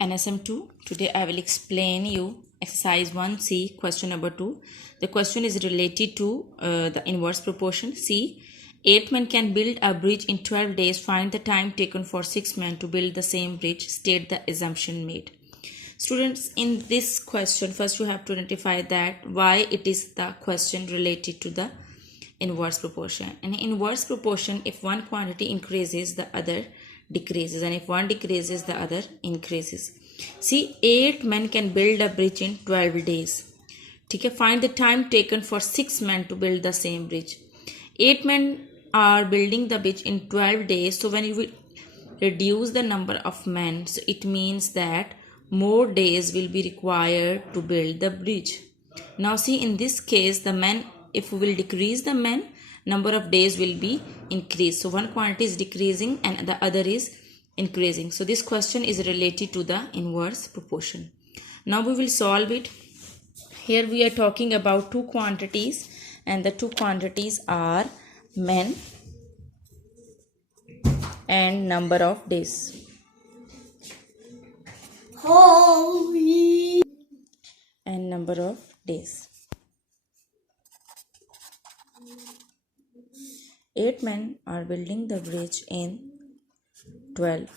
NSM2. Today I will explain you exercise 1C question number 2. The question is related to the inverse proportion. C. 8 men can build a bridge in 12 days. Find the time taken for 6 men to build the same bridge. State the assumption made. Students, in this question, first you have to identify that why it is the question related to the inverse proportion. In inverse proportion, if one quantity increases, the other decreases, and if one decreases, the other increases. See, 8 men can build a bridge in 12 days. Okay, find the time taken for 6 men to build the same bridge. 8 men are building the bridge in 12 days. So when you will reduce the number of men, so it means that more days will be required to build the bridge. Now see, in this case, the men, if we will decrease the men, number of days will be increased. So one quantity is decreasing and the other is increasing. So this question is related to the inverse proportion. Now we will solve it. Here we are talking about two quantities, and the two quantities are men and number of days. And number of days. 8 men are building the bridge in 12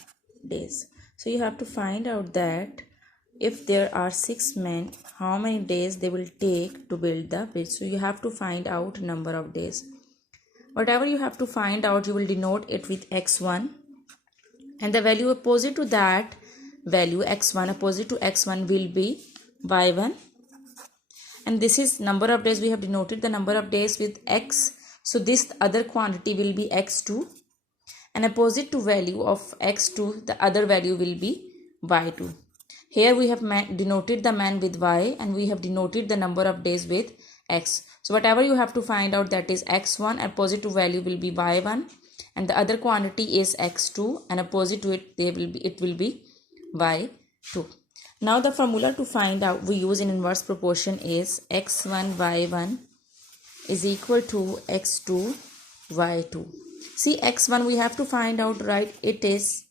days. So you have to find out that if there are 6 men, how many days they will take to build the bridge. So you have to find out number of days. Whatever you have to find out, you will denote it with x1, and the value opposite to that value, x1 opposite to x1, will be y1, and this is number of days. We have denoted the number of days with x, so this other quantity will be x2, and opposite to value of x2, the other value will be y2. Here we have denoted the man with y, and we have denoted the number of days with x. So whatever you have to find out, that is x1, opposite to value will be y1, and the other quantity is x2, and opposite to it will be y2. Now the formula to find out we use in inverse proportion is x1 y1 is equal to x2 y2. See, x1 we have to find out, right? It is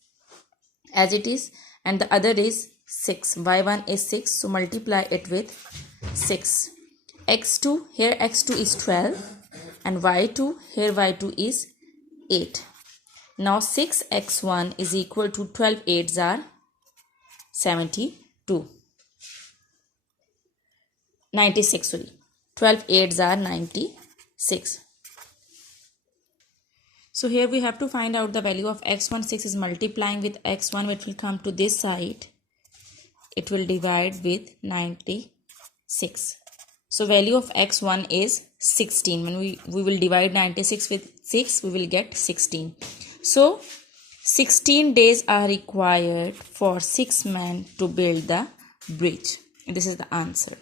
as it is, and the other is 6. y1 is 6, so multiply it with 6. x2, here x2 is 12, and y2, here y2 is 8. Now 6x1 is equal to 12 8s are 72. 96, sorry. 12 8s are 96. So here we have to find out the value of x1. 6 is multiplying with x1, which will come to this side. It will divide with 96. So value of x1 is 16. When we will divide 96 with 6, we will get 16. So 16 days are required for 6 men to build the bridge. And this is the answer.